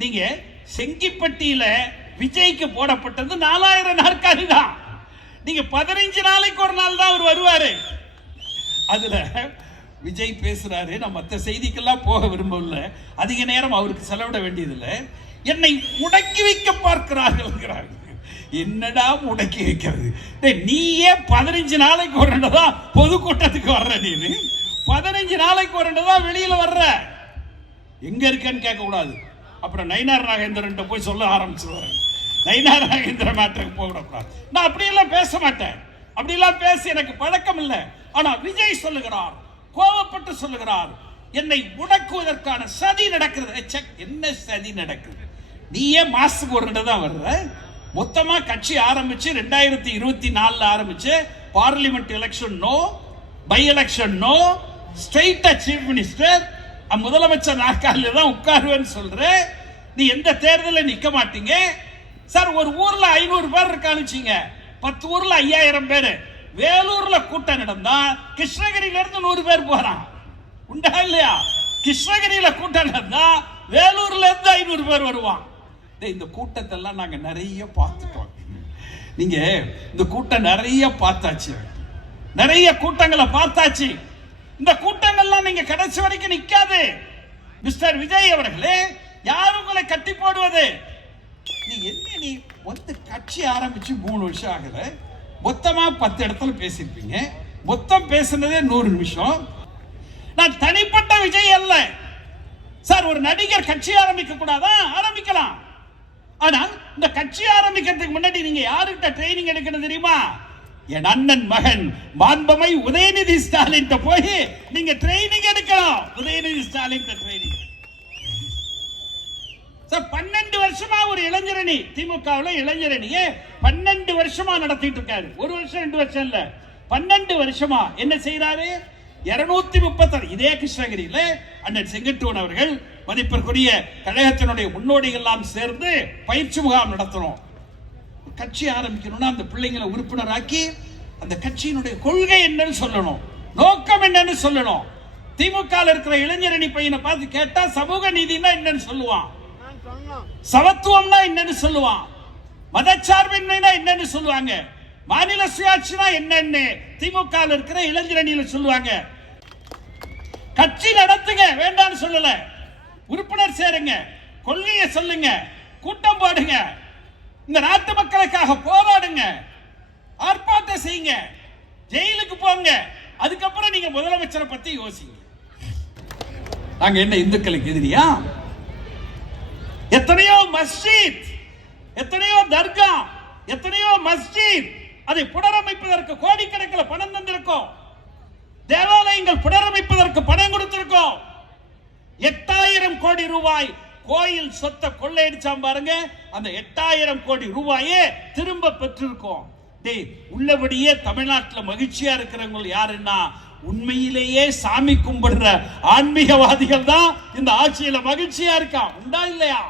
நீங்க செங்கிப்பட்டியில விஜய்க்கு போடப்பட்டது 4000 நாற்காலி தான். நீங்க 15 நாளைக்கு ஒரு நாள் தான் அவர் வருவாரு. அதுல விஜய் பேசுறாரு, நான் மற்ற செய்திக்கெல்லாம் போக விரும்பல, அதிக நேரம் அவருக்கு செலவிட வேண்டியதில்லை. என்னை முடக்கி வைக்க பார்க்கிறார்கள். என்னடா முடக்கி வைக்கிறது? நீயே 15 நாளைக்கு வரண்டதான் பொதுக்கூட்டத்துக்கு வர்ற, நீ 15 நாளைக்கு வரண்டதான் வெளியில வர்ற, எங்க இருக்கன்னு கேட்க கூடாது. அப்புறம் நயினார் நாகேந்திரன் போய் சொல்ல ஆரம்பிச்சுவாரு, நயினார் நாகேந்திர மேட்டருக்கு போகக்கூடாது. நான் அப்படியெல்லாம் பேச மாட்டேன், அப்படியெல்லாம் பேசி எனக்கு பழக்கம் இல்லை. ஆனா விஜய் சொல்லுகிறார், கோபப்பட்டு சொல்லுகிறார், என்னை முடக்குவதற்கான சதி நடக்கிறது. என்ன சதி நடக்குது? நீயே மாசுக்கு ஒரு தான் வர்ற. மொத்தமா கட்சி ஆரம்பிச்சு 2024 ஆரம்பிச்சு parliament election no, by election no, ஸ்ட்ரெயிட்டா சீஃப் மினிஸ்டர் முதலமைச்சர் நாற்காலில தான் உட்காருவேன்னு சொல்ற. நீ எந்த தேர்தலில் நிக்க மாட்டீங்க சார். ஒரு ஊர்ல 500 பேர் இருக்கான்னு, 10 ஊர்ல 5000 பேரு. வேலூர்ல கூட்டம் நடந்தா கிருஷ்ணகிரியில இருந்து 100 பேர் போறான், உண்டா இல்லையா? கிருஷ்ணகிரியில கூட்டம் நடந்தா வேலூர்ல இருந்து 500 பேர் வருவான். இந்த கூட்டத்தை எல்லாம் நாங்க நிறைய பார்த்துட்டோம். நீங்க இந்த கூட்டம் நிறைய பார்த்தாச்சு, நிறைய கூட்டங்களை பார்த்தாச்சு. இந்த கூட்டங்கள்லாம் நீங்க கடைசி வரைக்கும் நிக்காது. மிஸ்டர் விஜய் அவர்களே, யார் உங்களை கட்டி போடுவது? நீ வந்து கட்சி ஆரம்பிச்சு 3 வருஷம் ஆகல, மொத்தமா 10 இடத்துல பேசியிருப்பீங்க. மொத்தம் பேசினதே 100 நிமிஷம். நான் தனிப்பட்ட விஜய் அல்ல சார். ஒரு நடிகர் கட்சி ஆரம்பிக்க கூடாதா? ஆரம்பிக்கலாம். ஆனால் இந்த கட்சி ஆரம்பிக்கிறதுக்கு முன்னாடி நீங்க யாருக்கிட்ட ட்ரைனிங் எடுக்கணும் தெரியுமா? என் அண்ணன் மகன் மாண்பமை உதயநிதி ஸ்டாலின் போய் நீங்க ட்ரைனிங் எடுக்கணும். Udhayanidhi Stalin training sir. 12 வருஷமா ஒரு இளைஞரணி, திமுகவுல இளைஞரணியே 12 வருஷமா நடத்திட்டு இருக்காரு. 1 வருஷம் 2 வருஷம் இல்ல, 12 வருஷமா என்ன செய்யறாரு? 236 இதே கிருஷ்ணகிரியில அண்ணன் செங்கட்டுவன் அவர்கள் மதிப்பிற்குரிய கழகத்தினுடைய முன்னோடிகள் எல்லாம் சேர்ந்து பயிற்சி முகாம் நடத்துறோம். கட்சி ஆரம்பிக்கணும்னா அந்த பிள்ளைங்களை உறுப்பினராக்கி அந்த கட்சியினுடைய கொள்கை என்னன்னு சொல்லணும், நோக்கம் என்னன்னு சொல்லணும். திமுக இருக்கிற இளைஞரணி பையனை பார்த்து கேட்டா சமூக நீதினா என்னன்னு சொல்லுவான், சமத்துவம்னா என்னன்னு சொல்லுவான், மதச்சார்பின்மைனா என்னன்னு சொல்லுவாங்க, மாநில சுயாட்சினா என்னன்னு திமுக இருக்கிற இளைஞரணியில சொல்லுவாங்க. கட்சி நடத்துங்க, வேண்டாம்னு சொல்லல, உறுப்பினர் சேருங்க, கொள்கையை சொல்லுங்க, கூட்டம் போடுங்க, இந்த நாட்டு மக்களுக்காக போராடுங்க, ஆர்ப்பாட்டம் செய்யுங்க, ஜெயிலுக்கு போங்க. அதுக்கப்புறம் நீங்க முதலமைச்சரை பத்தி யோசிங்க. நாங்க என்ன இந்துக்களுக்கு எதிரியா? எத்தனையோ மஸ்ஜித், எத்தனையோ தர்கா, எத்தனையோ மஸ்ஜித், அதை புனரமைப்பதற்கு கோடிக்கணக்கில் பணம் தந்திருக்கோம். தேவாலயங்கள் புனரமைப்பதற்கு பணம் கொடுத்திருக்கோம். 8000 கோடி ரூபாய் கோயில் சொத்தை கொள்ளையடிச்சாம் பாருங்க. அந்த 8000 கோடி ரூபாயே திரும்ப பெற்றிருக்கோம். உள்ளபடியே தமிழ்நாட்டில் மகிழ்ச்சியா இருக்கிறவங்க யாருன்னா உண்மையிலேயே சாமி கும்பிடுற ஆன்மீகவாதிகள் தான் இந்த ஆட்சியில மகிழ்ச்சியா இருக்கா, உண்டா இல்லையா?